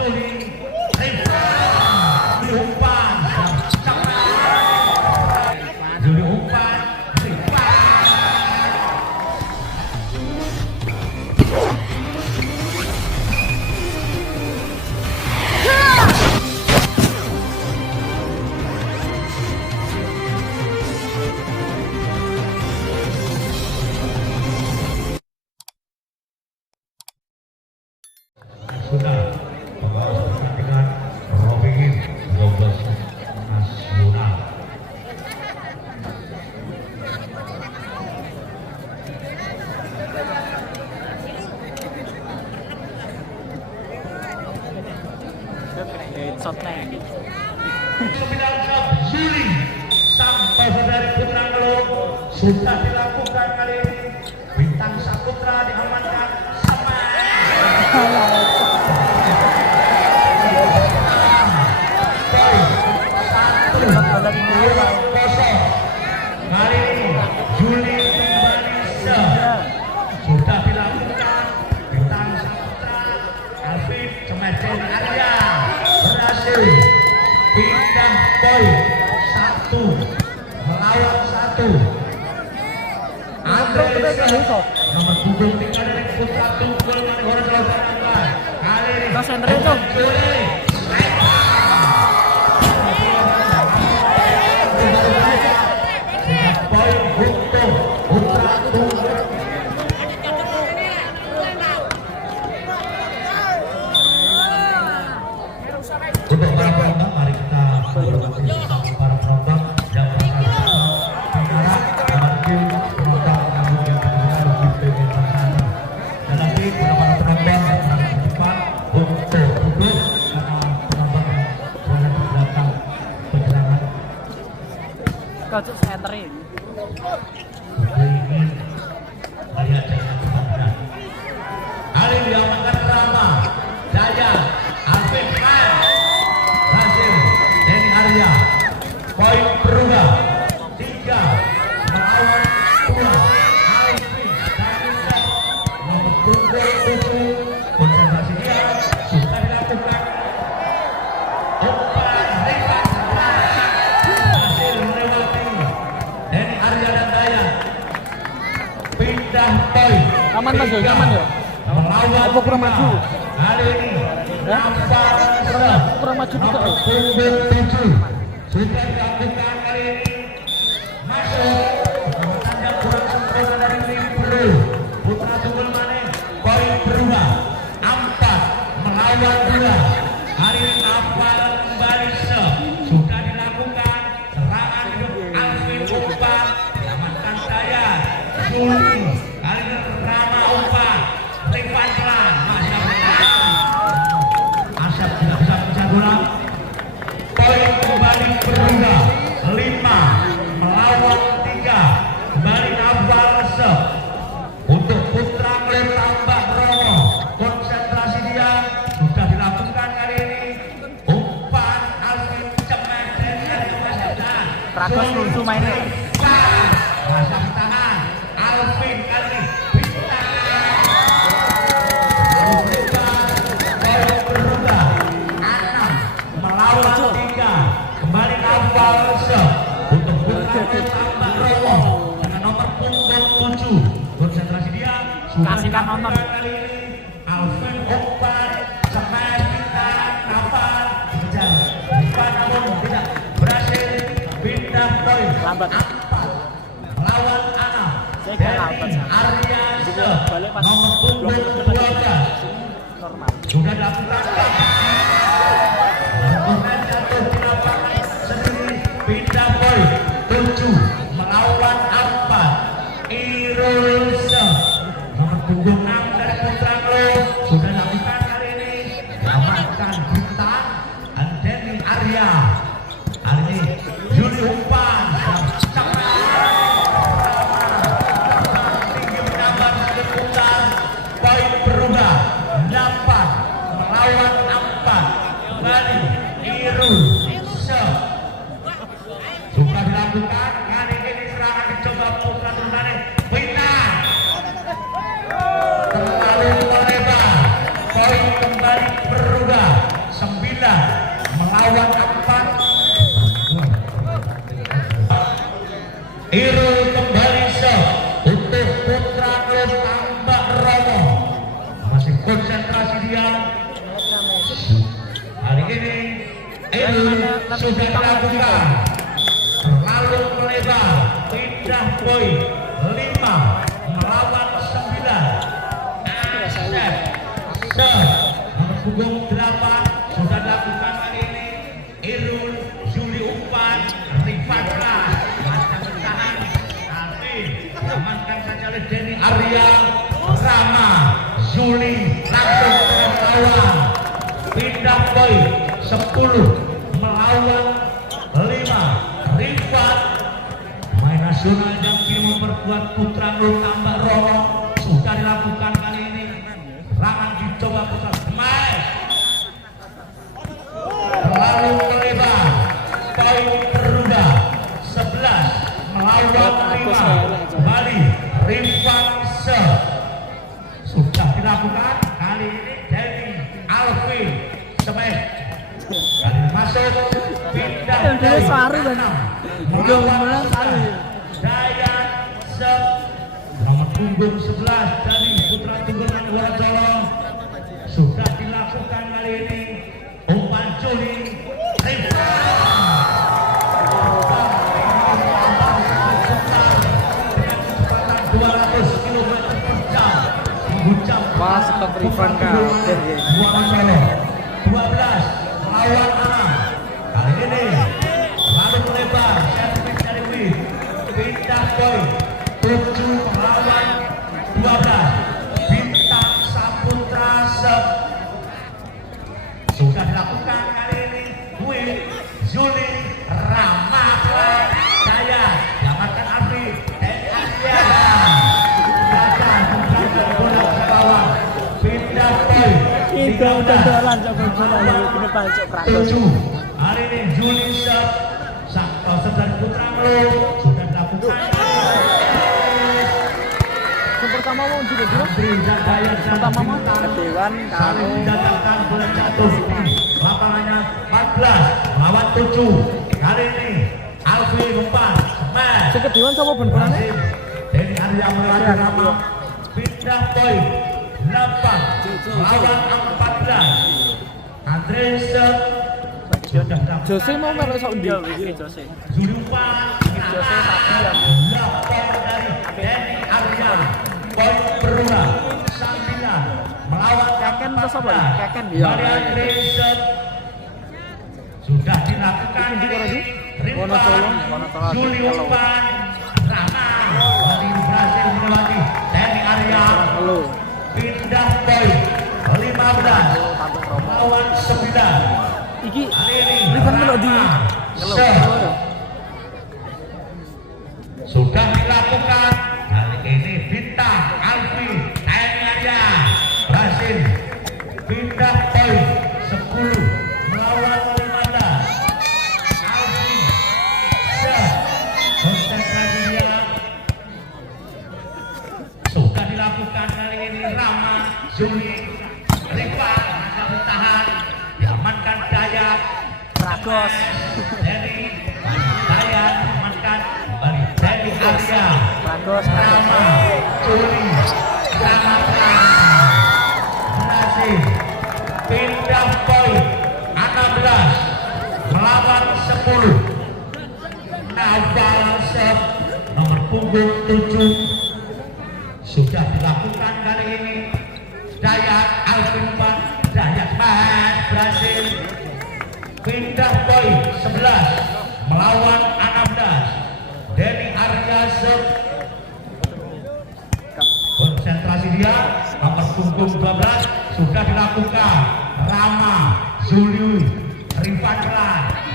Juli Rifan Juli umpan Juli umpan Rifan sudah membawa pertandingan Robin 12 nasional. Juli sampai dari Putra Ngeluk sudah dilakukan kali ini. Bintang Saputra diamankan sama. Kali ini Juli Indonesia sudah dilakukan. Bintang Saputra Alvin Cemeden Arya berhasil pindah poin 1 melawan 1. Andre nomor punggung 3 dari Putra Tunggul Manigoro Selatan kali ini poin untuk Putra Tunggul. Untuk para penonton, mari kita hormati para penonton yang berharap menuju penonton yang benar-benar lebih pengen dan nanti para penonton yang depan untuk duduk karena penonton yang di belakang penyerangan. Kocok senterin. Ini lihat jangan kemudian. Kali diamankan Rama Jaya Alvin berhasil Denny Arya. Poin berubah 3 melawan 2. Alvin dan nomor punggung 7 konsentrasi dia sudah dilakukan. Umpan Rifan berhasil melewati Denny Arya dan Daya. Pindah poin. Aman Mas, aman ya. Melawan Apa kurang maju? Kali ini Kurang maju juga. nomor punggung 7 sudah dilakukan kali ini. Masuk tanda kurang sempurna dari Limpro Putra Tunggul Maning. Poin berubah 4 melawan 2. Hari ini Apal kembali sudah dilakukan. Serangan hidup Alvin umpan diamankan Daya Juli. Kali ini Rama umpan Rifan pelan Asyap tidak bisa pecah bola. Poin kembali berubah 5 melawan 3. Kembali Apal untuk Putra Ngeluk tambah Romo. Konsentrasi dia sudah dilakukan kali ini. Umpan Alvin Cemeden dari Masjid. Prakos lucu mainnya. Pasang tangan Alvin kali ini berubah 6 melawan 3. Kembali Apal untuk Putra tambah Romo dengan nomor punggung 7. Konsentrasi dia sudah Kasihkan nonton. kali ini. Alvin umpan smash bintang Apal dikejar Rifan namun tidak berhasil. Pindah poin Lambat. 4 melawan 6. Saya kira lambat, Denny Sam. Arya Balik pas nomor punggung 12 normal. sudah dilakukan. Kemudian jatuh di lapangan sendiri. Pindah poin 7 melawan 4. Irul nomor punggung 6 dari Putra Ngeluk sudah dilakukan hari ini. Diamankan Bintang dan Denny Arya. Hari ini Juli umpan tinggi menambah satu putar. Poin berubah 8 melawan 4. melawan 4. Irul kembali untuk Putra Klub Tambak Romo. Masih konsentrasi dia. Hari ini Irul sudah dilakukan. Lalu melebar, pindah poin 5 melawan 9. Punggung 8 sudah dilakukan kali ini. Irul, Juli umpan, Rifatra, masa bertahan, tapi diamankan saja oleh Denny Arya, Rama, Juli langsung dengan lawan. Pindah poin 10 melawan 5. Rifat, main nasional yang kini memperkuat Putra Klub Tambak Romo sudah dilakukan kali ini. Serangan dicoba pusat smash, terlalu melebar, poin berubah 11 melawan 5. Kembali Rifat sudah dilakukan kali ini. Denny Alvin smash kali ini masuk, pindah poin 6 melawan Daya nomor punggung 11 dari Putra Tunggal Wonocolo sudah dilakukan kali ini. Umpan Juli Rifat dengan kecepatan 200 km per jam menghujam stop Rifan Wonocolo. 12 melawan 6. Kali ini lalu melebar servis dari Wid, pindah poin 7 melawan 12. Bintang Saputra sudah dilakukan kali ini. Wid, Juli, Rama, Daya diamankan Arfi, Asia bola ke bawah, pindah poin 7. Hari ini Juli sedang Putra Klub sudah dilakukan. Yang pertama mau juga pertama mau Dewan saling mendatangkan bola jatuh. Lapangannya 14 melawan 7. Kali ini Alfi umpan smash. Seket Dewan sama bener-bener. Denny Arya melewati Rama, pindah poin 8 melawan 14. Andres sudah dilakukan. Jose mau melok sok ndi? Jose. Jumpa Jose sapi yang dari Denny Arya, poin berubah 9 melawan Keken terus apa? 14. Keken ya. Sudah dilakukan ini. Wonocolo, Juli umpan Rama berhasil melewati Denny Arya. Halo. Pindah poin 15 melawan 9. Iki Rifan melok di sudah dilakukan. Kali ini Bintang Alfi Denny Arya berhasil pindah poin 10 melawan 15. Alfi konsentrasi dia sudah dilakukan kali ini. Rama, Juli, Rifat masa bertahan, diamankan Daya, Ragos. Denny Daya diamankan kembali. Denny Arya, Ragos. Rama, Juli, Ramata berhasil pindah poin 16 melawan 10. Naval nomor punggung 7 sudah dilakukan kali ini. Dayat Alvin Pan, Dayat Mas berhasil pindah poin 11 melawan 16. Denny Arya konsentrasi dia, nomor punggung 12 sudah dilakukan. Rama, Zuli, Rifat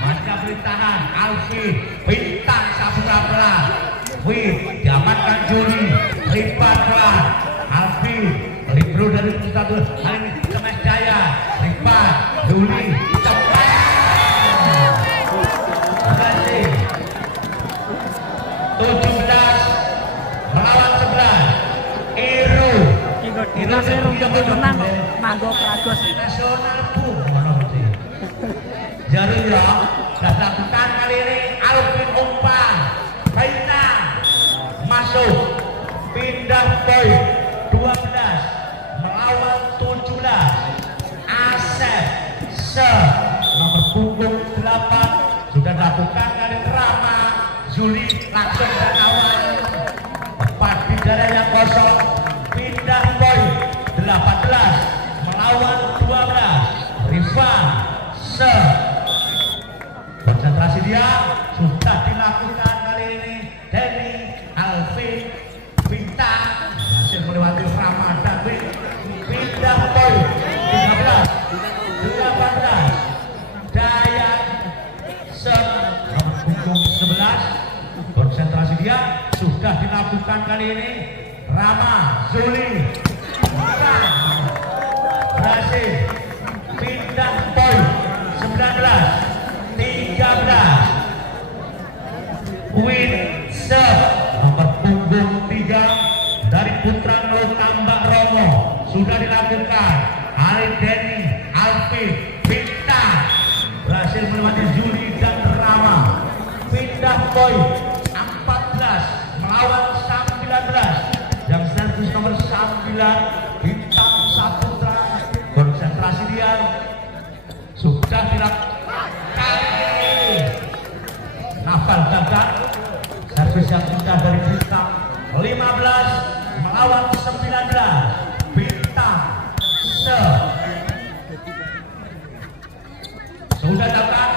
masih bertahan. Alfi, Bintang Saputra, Wid diamankan Juli, Rifat, Alfi, Libro dari satu hari ini Kemas Jaya, Rifat, Juli, cepat. Berhasil 17 melawan 11. Iru Kita seru untuk menang Manggo Ragos. nasional pun dari ya. Lakukan kali ini Alvin umpan. Bintang masuk. Pindah poin 12 melawan 17. Asep nomor punggung 8 sudah dilakukan kali Rama Zuli langsung dari awal tepat di dada yang kosong. Pindah poin 18 melawan 12. Rifan konsentrasi dia sudah dilakukan kali ini dari Alvin Bintang hasil melewati Rama dan pindah poin 13 18 Dayan punggung 11. Konsentrasi dia sudah dilakukan kali ini Rama Zuli berhasil pindah poin 19 13. Win nomor punggung 3 dari Putra Nur Tambak Romo sudah dilakukan. Hari Denny Alvin Bintang berhasil melewati Juli dan Rama. Pindah poin 14 melawan 19. Yang servis nomor 9 Bintang Saputra. Konsentrasi dia sudah dilakukan. Nafal gagal. Servis yang indah dari Bintang 15 melawan 19. Bintang sudah dapat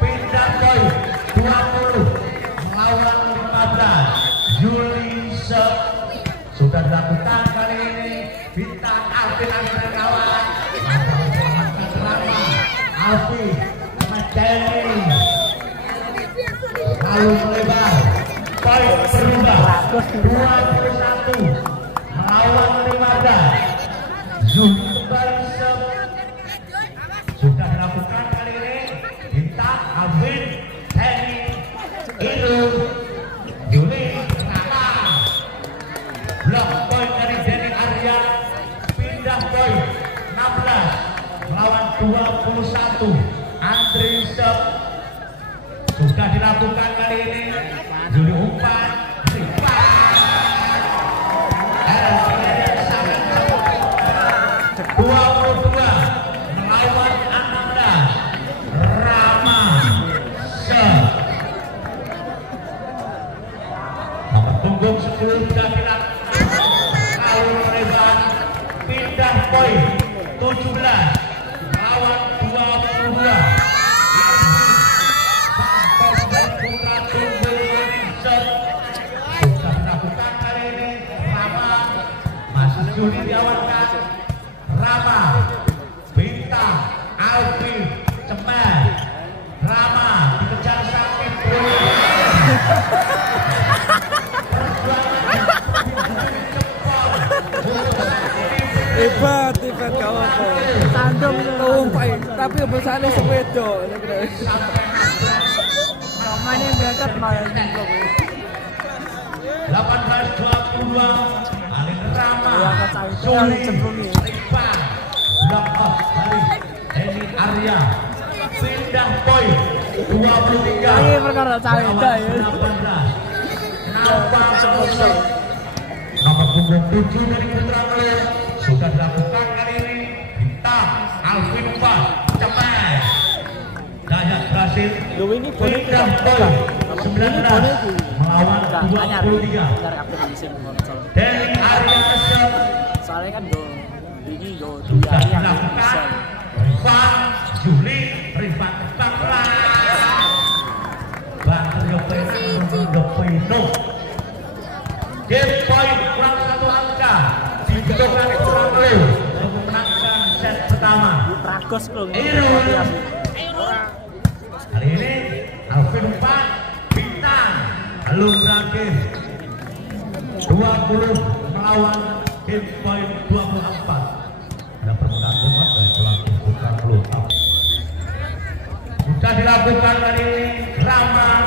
pindah poin 20 melawan 15. Juli sudah dilakukan kali ini. Bintang Alvin akhirnya kawan Alvin Madani lalu melebar. Poin berubah 21 melawan 15. Juli kembali sudah dilakukan kali ini. Bintang Alvin Denny itu Juli kalah. Blok poin dari Denny Arya. Pindah poin 16 melawan 21. Andri sudah dilakukan kali ini. Juli umpan sangat 22 melawan 16. Rama nomor punggung 10 sudah dilakukan. Lalu lebar pindah poin 17 melawan 22. Juli diawankan Rama Bintang Alvin Cemen. Rama dikejar sakit hebat kau apa tandem umpai tapi besarnya sepedo mainnya berangkat malah 18-22. Rama Juli Rifan block off dari Denny Arya. Pindah poin 23 ini perkara caida ya 18. Nomor punggung 7 dari Putra Nur sudah dilakukan kali ini. Bintang Alvin Umpan Cemen Dayak berhasil pindah poin 19 melawan 23. Denny Arya soalnya kan ini sudah dilakukan. Rifan Juli Rifan Bangla Bangla game point kurang 1 angka dibutuhkan kurang lebih untuk memenangkan set pertama. Tragos belum kali ini Alvin umpan Bintang lalu terakhir 20 melawan game point 24. Ada permukaan tempat dan pelaku bukan peluang sudah dilakukan kali ini. Rama